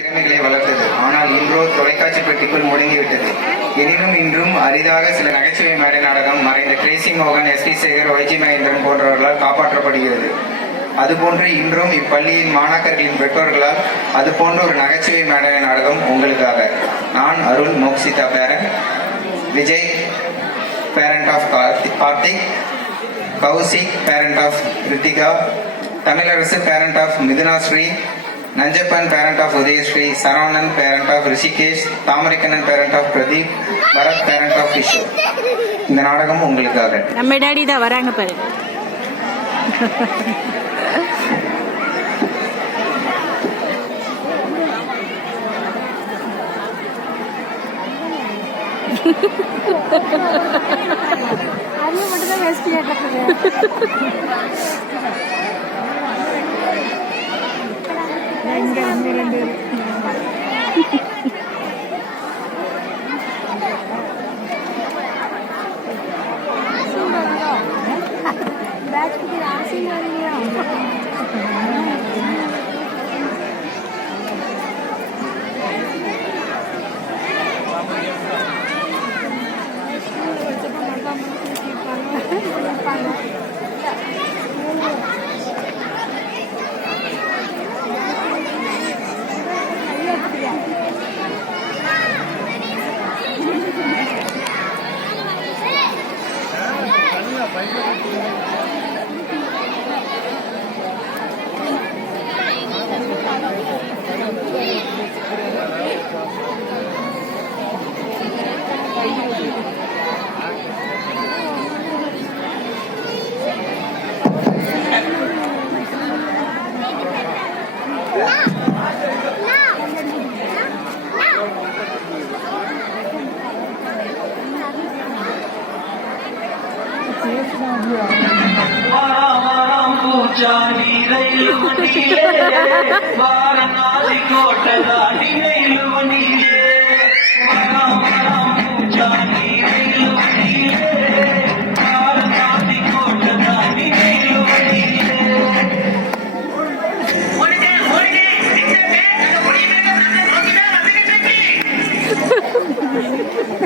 திறமைகளை வளர்த்தது. ஆனால் இன்றோ தொலைக்காட்சி பெட்டிக்குள் முடங்கிவிட்டது. எனினும் இன்றும் அரிதாக சில நகைச்சுவை மேடை நாடகம் மறைந்த கிரேசி மோகன், S. D. Shekhar, Y G Mahendran போன்றவர்களால் காப்பாற்றப்படுகிறது. அதுபோன்று இன்றும் இப்பள்ளியின் மாணாக்கர்களின் பெற்றோர்களால் அதுபோன்ற ஒரு நகைச்சுவை மேடை நாடகம் உங்களுக்காக. நான் Arul Mokshitha parent, Vijay parent of Karthik, Kaushik parent of Rithika, Tamilarasu parent of Mithuna Sri, Nanjappan parent of Udhayasri, Saravanan parent of Rishikesh, Thamaraikannan parent of Pradeep, Bharath parent of Kishore. இந்த நாடகம் உங்களுக்காக. நம்ம டாடி தான் வராங்க பாரு. அது மட்டும் தான் வேஸ்ட் கேட்டது. இங்க வந்து ரெண்டு பேட்ச் குட்டி ஆசிங்க வரீங்களா?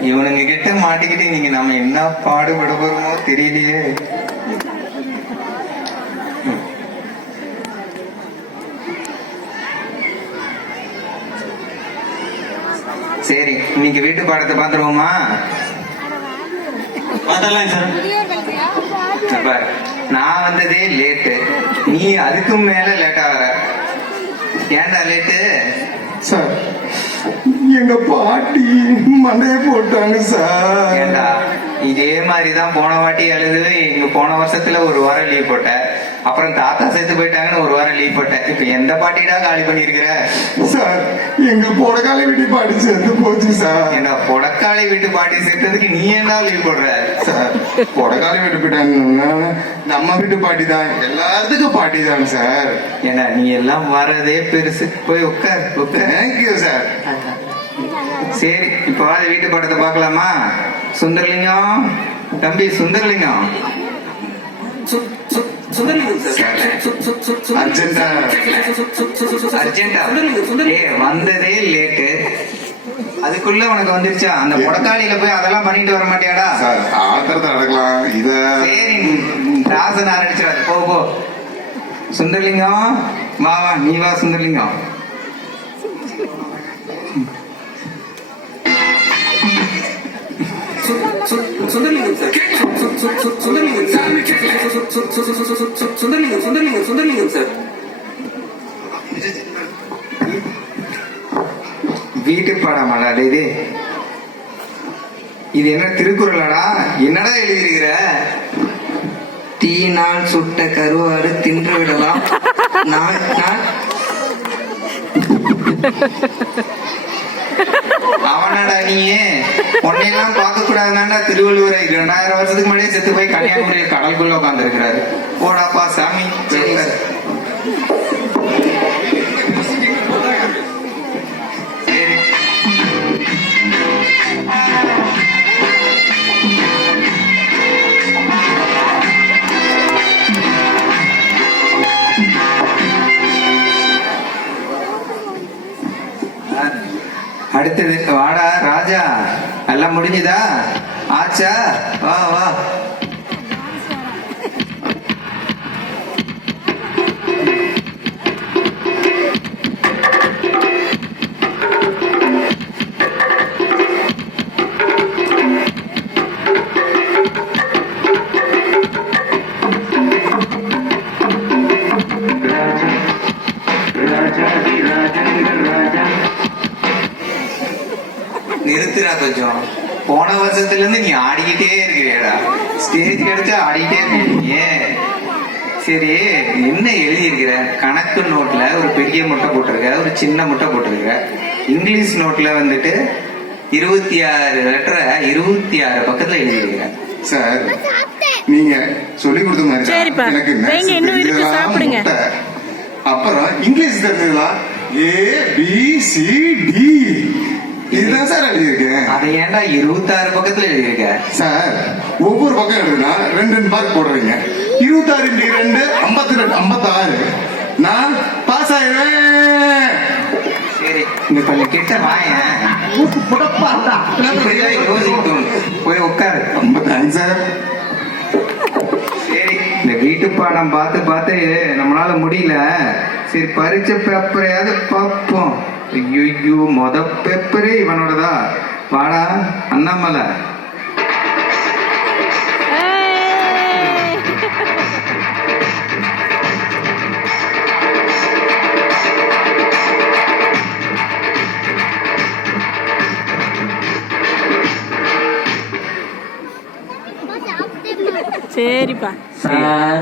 இவனுங்க கிட்ட மாட்டிக்கிட்டு நீங்க நம்ம என்ன பாடுபட போறோமோ தெரியலையே. சரி, இன்னைக்கு வீட்டு பாடத்தை பாத்துருவோமா? நான் வந்ததே லேட்டு, நீ அதுக்கும் மேல லேட்டா வர. ஏன்டா லேட்டு? சார், எங்க பாட்டி மண்டைய போட்டாங்க சார். ஏண்டா, இதே மாதிரிதான் போன வாட்டி எழுது. இங்க போன வருஷத்துல ஒரு வாரம் லீவ் போட்ட, அப்புறம் தாத்தா செத்து போயிட்டாங்கன்னு ஒரு வாரம் லீவ் போட்ட. இப்ப எந்த பாட்டிடா காலி பண்ணிருக்கிற? சார், எங்க பொடக்காலை வீட்டு பாட்டி செத்து போச்சு சார். ஏண்டா, பொடக்காலை வீட்டு பாட்டி செத்ததுக்கு நீ என்ன லீவ் போடுற? சார், பொடக்காலை வீட்டு போயிட்டாங்க, நம்ம வீட்டு பாட்டி தான், எல்லாத்துக்கும் பாட்டி தான் சார். ஏண்டா, நீ எல்லாம் வர்றதே பெருசு. போய் உட்கார் உட்கார். Thank you sir. சரி, இப்ப வாழ வீட்டு படத்தை பார்க்கலாமா? சுந்தரலிங்கம், தம்பி சுந்தரலிங்கம், வந்ததே லேட்டு, அதுக்குள்ள உனக்கு வந்துருச்சா? அந்த முடக்காளியில போய் அதெல்லாம் பண்ணிட்டு வர மாட்டியாடா? ஆத்திரத்தை நடக்கலாம். இத சரி, ராசன் ஆரம்பிச்சிடாது. போ போ. சுந்தரலிங்கம், வா வா, நீ வா Sundaralingam. Sundaralingam sir, Sundaralingam sir, Sundaralingam Sundaralingam Sundaralingam sir. வீட்டு பாடமாடா இது? இது என்ன திருக்குறளாடா? என்னடா எழுதியிருக்கிற? தீயினால் சுட்ட கருவாடு தின்று விடலாம். அவனாடா நீயே? உன்னையெல்லாம் பார்க்க கூடாதுன்னா திருவள்ளுவரை 2000 வருஷத்துக்கு முன்னாடியே செத்து போய் கன்னியாகுமரியில் கடலுக்குள்ள உட்கார்ந்து இருக்கிறாரு. போடாப்பா சாமி. அடுத்தது வாடா ராஜா, எல்லாம் முடிஞ்சுதா? ஆச்சா? வா வா. நிறுத்துறா கொஞ்சம். போன வருஷத்துல இருந்து நீ ஆடிக்கிட்டே இருக்கிறியடா, ஸ்டேஜ் எடுத்து ஆடிக்கிட்டே இருக்கீங்க. சரி, என்ன எழுதி இருக்கிற? கணக்கு நோட்ல ஒரு பெரிய முட்டை போட்டிருக்க, ஒரு சின்ன முட்டை போட்டிருக்க. இங்கிலீஷ் நோட்ல வந்துட்டு 26 லெட்டரை 26 பக்கத்துல எழுதி இருக்கிற. சார் நீங்க சொல்லி கொடுத்த மாதிரி சரிப்பா. தான் எனக்கு maths வைங்க, இன்னும் இருக்கு, தெரிஞ்சதெல்லாம் சாப்பிடுங்க. முட்டை. அப்புறம் இங்கிலீஷ் தெரிஞ்சதுலாம் ABCD இதுதான் சார் எழுதியிருக்கேன். அதை ஏன்டா 26 பக்கத்துல எழுதியிருக்க? சார் ஒவ்வொரு பக்கம் எழுதுனா 2 மார்க் போடுறீங்க. 26 × 2 52 56. நான் பாஸ் ஆயிடுவேன். சரி, இந்த கொஞ்சம் கிட்ட வாயேன். இப்படிதான் யோசிக்கணும். போய் உட்காரு. ரொம்ப தேங்க்ஸ் சார். சரி, இந்த வீட்டு பாடம் பார்த்து பார்த்து நம்மளால முடியல. சரி, பரீட்சை பேப்பரையாவது பார்ப்போம். ஐயோ, மொத பேப்பரே இவனோடதா. வாடா அண்ணாமலை. சரிப்பா. சார்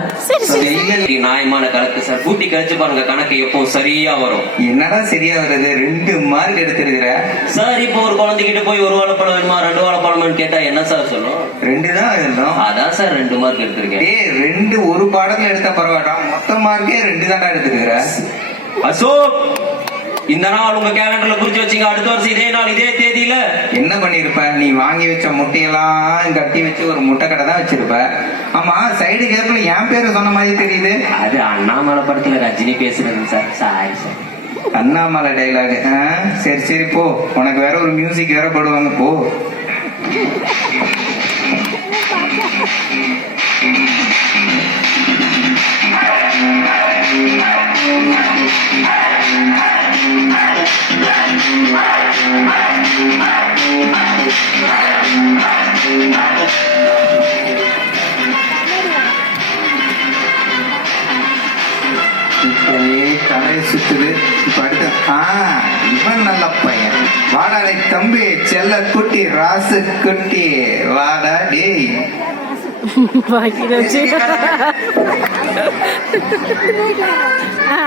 நியாயமான கணக்கு சார். கூட்டி கழிச்சு பாருங்க, கணக்கு எப்போ சரியா வரும். என்னடா சரியா வருது? 2 மார்க் எடுத்துருக்கிற சார். இப்போ ஒரு குழந்தைகிட்ட போய் 1 வாழைப்பழம் வேணுமா 2 வாழைப்பழம் கேட்டா என்ன சார் சொல்லும்? 2 தான் எழுதணும். அதான் சார் 2 மார்க் எடுத்திருக்கேன். 2 ஒரு பாடத்துல எடுத்தா பரவாயில்ல, மொத்த மார்க்கே 2 தான்டா எடுத்துருக்கிற. அசோக், இந்த நாள் உங்க கேலண்டர்ல குறிச்சு வச்சுங்க. அடுத்த வருஷம் இதே நாள் இதே தேதியில என்ன பண்ணிருப்ப? நீ வாங்கி வச்ச முட்டையெல்லாம் கட்டி வச்சு ஒரு முட்டை கடை தான் வச்சிருப்ப. ஆமா, சைடு கேப்ல என் பேரு சொன்ன மாதிரி தெரியுது. அது அண்ணாமலை படத்துல ரஜினி பேசுறது sir. Sorry sir. Annamalai dialogue. சரி சரி போ, உனக்கு வேற ஒரு மியூசிக் வேற போடுவாங்க, போ. தலையை சுத்துது. இப்ப அடுத்த இவன் நல்ல பையன். வாடாடே தம்பி, செல்ல குட்டி, ராசு குட்டி, வாடா டேய்.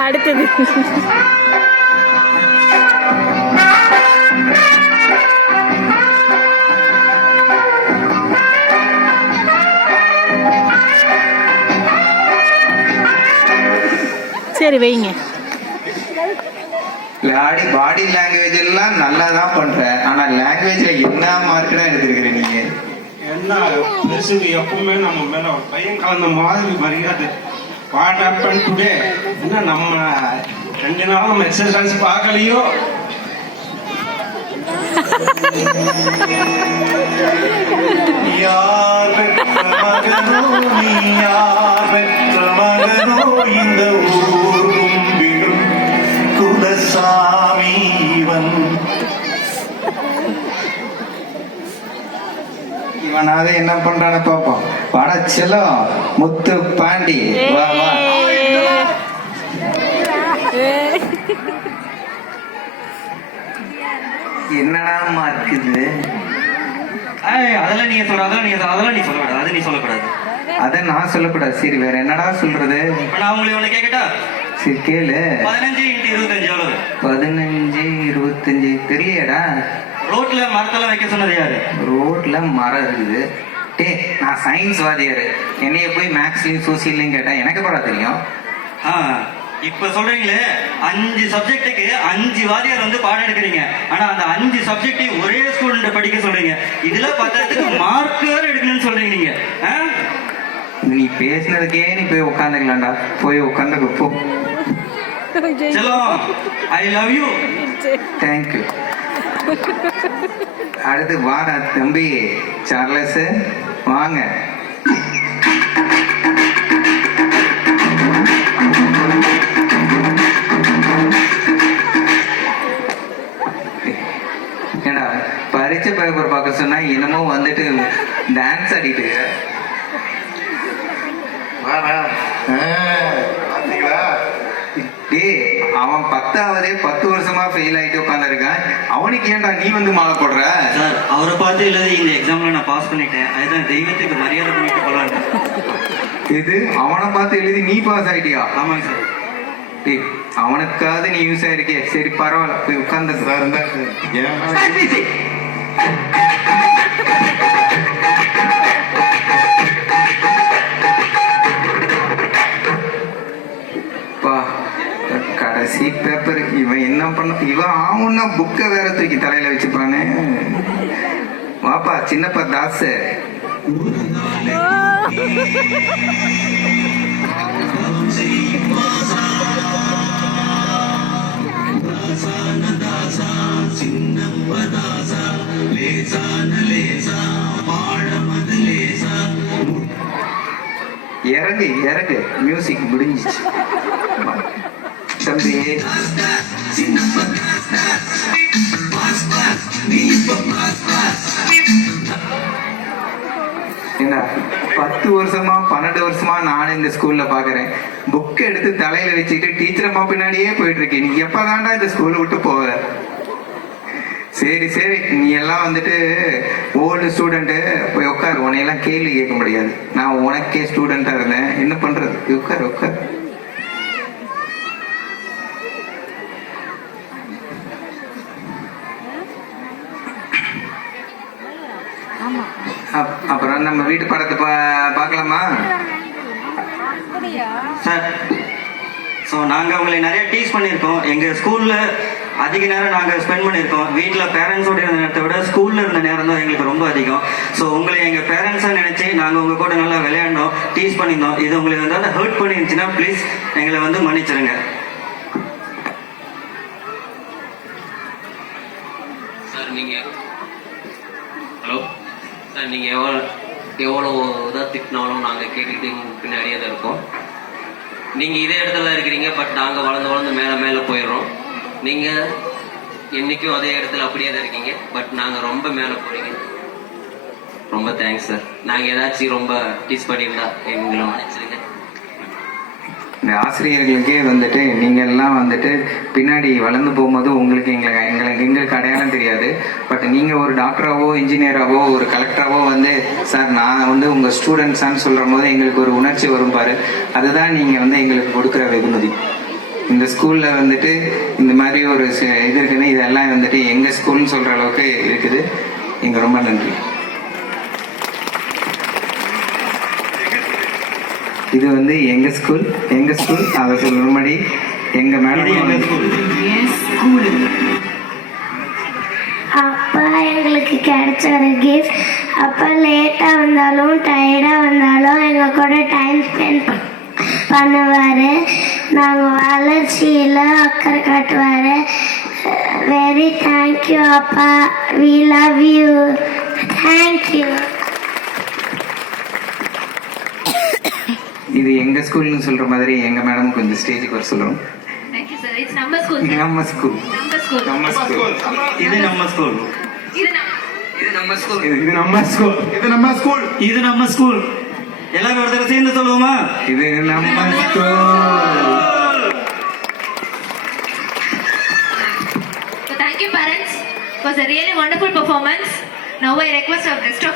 அடுத்தது சரி வைங்க. பாடி லாங்குவேஜ் எல்லாம் நல்லா தான் பண்ற, ஆனா லாங்குவேஜ்ல என்ன மார்க் தான் எடுத்திருக்கிற நீங்க? என்ன பெருசுக்கு எப்பவுமே நம்ம மேல ஒரு பையன் கலந்த மாதிரி மரியாதை. What happen today? என்ன நம்ம 2 நாள் நம்ம எக்ஸசைஸ் பார்க்கலையோ? யார் பெற்ற மகனோ நீ, யார் பெற்ற மகனோ இந்த ஊர் கும்பிடும் குலசாமி இவன். இவனாவது என்ன பண்றான்னு பாப்போம். வாடா செல்லம், முத்து பாண்டி, வா வா. என்னடா மார்க் இது? அதெல்லாம் நீங்க சொல்ற, அதெல்லாம் நீ சொல்லக்கூடாது. அது நீ சொல்லக்கூடாது. அத நான் சொல்லக்கூடாது. சரி, வேற என்னடா சொல்றது? நான் உங்களுக்கு ஒண்ணு கேட்கட்டா? சரி கேளு. 15 × 25 எவ்வளவு? 15 25 தெரியலடா. ரோட்ல மரத்தெல்லாம் வைக்க சொன்னது யாரு? ரோட்ல மரம் இருக்குது. டே, நான் சயின்ஸ் வாதியாரு, என்னைய போய் மேக்ஸ்லயும் சோசியல்லையும் கேட்டா எனக்கு பரவ தெரியும். இப்ப சொல்றீங்களே 5 சப்ஜெக்டுக்கு 5 வாதியார் வந்து பாடம் எடுக்கிறீங்க. ஆனா அந்த 5 சப்ஜெக்டையும் ஒரே ஸ்டூடெண்ட் படிக்க சொல்றீங்க. இதுல 10க்கு மார்க் வேற எடுக்கணும்னு சொல்றீங்க நீங்க. நீ பேசினதுக்கே நீ போய் உட்காந்துக்கலாம்டா. போய் உட்காந்து போ. செல்லம் ஐ லவ் யூ. தேங்க்யூ. அடுத்து வார தம்பி சார்லஸ் வாங்க. ஏண்டா பரீட்சை பேப்பர் பார்க்க சொன்னா என்னமோ வந்துட்டு டான்ஸ் ஆடிட்டு இருக்க. டேய் அவன் 10ஆவதே 10 வருஷமா ஃபெயில் ஆயிட்டு உட்காந்துருக்கான். அவனுக்கு ஏன்டா நீ வந்து மாலை போடுற? சார் அவரை பார்த்து எழுதி இந்த எக்ஸாம்ல நான் பாஸ் பண்ணிட்டேன். அதுதான் தெய்வத்துக்கு மரியாதை பண்ணிட்டு போலான்னு. இது அவனை பார்த்து எழுதி நீ பாஸ் ஆயிட்டியா? ஆமாங்க சார். டேய் அவனுக்காவது நீ யூஸ் ஆயிருக்கே. சரி பரவாயில்ல போய் உட்கார்ந்து சார். கடைசி பேப்பர் இவன் என்ன பண்ண, இவன் ஆவுன்னா புக்கை வேற தூக்கி தலையில வச்சுப்பானே. வாப்பா சின்னப்பா தாசு. இறங்கு இறங்கு, மியூசிக் முடிஞ்சிச்சு. தம்பி என்ன 10 வருஷமா 12 வருஷமா நானும் இந்த ஸ்கூல்ல பாக்குறேன். புக் எடுத்து தலையில வச்சுட்டு டீச்சர் அம்மா பின்னாடியே போயிட்டு இருக்கேன். நீ எப்பதான்டா இந்த ஸ்கூல் விட்டு போவ? சரி சரி, நீ எல்லாம் வந்துட்டு ஓல்டு ஸ்டூடெண்ட், போய் உட்காரு. உன்னையெல்லாம் கேள்வி கேட்க முடியாது. நான் உனக்கே ஸ்டூடெண்டா இருந்தேன், என்ன பண்றது? உட்காரு உட்காரு. அப்புறம் நம்ம வீட்டு படத்தை பார்க்கலாமா சார்? ஸோ நாங்கள் உங்களை நிறைய டீச் பண்ணியிருக்கோம். எங்கள் ஸ்கூலில் அதிக நேரம் நாங்கள் ஸ்பெண்ட் பண்ணியிருக்கோம். வீட்டில் பேரண்ட்ஸோட இருந்த நேரத்தை விட ஸ்கூலில் இருந்த நேரம் தான் எங்களுக்கு ரொம்ப அதிகம். ஸோ உங்களை எங்கள் பேரண்ட்ஸாக நினச்சி நாங்கள் உங்கள் கூட நல்லா விளையாண்டோம், டீச் பண்ணியிருந்தோம். இது உங்களுக்கு வந்து ஹர்ட் பண்ணிருந்துச்சுன்னா ப்ளீஸ் எங்களை வந்து மன்னிச்சிருங்க. சார் நீங்கள் ஹலோ சார், நீங்கள் எவ்வளோ இதாக திட்டினாலும் நாங்கள் கேட்டுக்கிட்டு பின்னாடியே தான் இருக்கோம். நீங்கள் இதே இடத்துல இருக்கிறீங்க, பட் நாங்கள் வளர்ந்து வளர்ந்து மேலே மேலே போயிடுறோம். நீங்கள் என்றைக்கும் அதே இடத்துல அப்படியே தான் இருக்கீங்க, பட் நாங்கள் ரொம்ப மேலே போகிறீங்க. ரொம்ப தேங்க்ஸ் சார். நாங்கள் ஏதாச்சும் ரொம்ப டீச் பண்ணியிருந்தா எங்களை மன்னிச்சிருங்க. இந்த ஆசிரியர்களுக்கே வந்துட்டு நீங்க எல்லாம் வந்துட்டு பின்னாடி வளர்ந்து போகும்போது உங்களுக்கு எங்களுக்கு அடையாளம் தெரியாது. பட் நீங்க ஒரு டாக்டராவோ இன்ஜினியராவோ ஒரு கலெக்டராவோ வந்து சார் நான் வந்து உங்க ஸ்டூடெண்ட்ஸான்னு சொல்ற போது எங்களுக்கு ஒரு உணர்ச்சி வரும் பாரு. அதுதான் நீங்க வந்து எங்களுக்கு கொடுக்குற வெகுமதி. இந்த ஸ்கூல்ல வந்துட்டு இந்த மாதிரி ஒரு இது இருக்குன்னு இதெல்லாம் வந்துட்டு எங்க ஸ்கூல்னு சொல்ற அளவுக்கு இருக்குது. நீங்க ரொம்ப நன்றி. இது வந்து எங்க ஸ்கூல் அதை சொல்லும்படி எங்க மேடம் அப்பா எங்களுக்கு கிடைச்ச ஒரு கிஃப்ட். அப்பா லேட்டா வந்தாலும் டயர்டா வந்தாலும் எங்க கூட டைம் ஸ்பெண்ட் பண்ணுவாரு. நாங்க வளர்ச்சியில அக்கறை காட்டுவாரு. வெரி தேங்க்யூ அப்பா. We love you. தேங்க்யூ. இது எங்க ஸ்கூல்னு சொல்ற மாதிரி எங்க மேடம் கொஞ்சம் ஸ்டேஜுக்கு வர சொல்றோம். Thank you, sir. It's number school. நம்ம ஸ்கூல். இது நம்ம ஸ்கூல். எல்லாரும் ஒரு தடவை சேர்ந்து சொல்லுவோமா? இது நம்ம school. So thank you, parents. It was a really wonderful performance. Now I request our rest of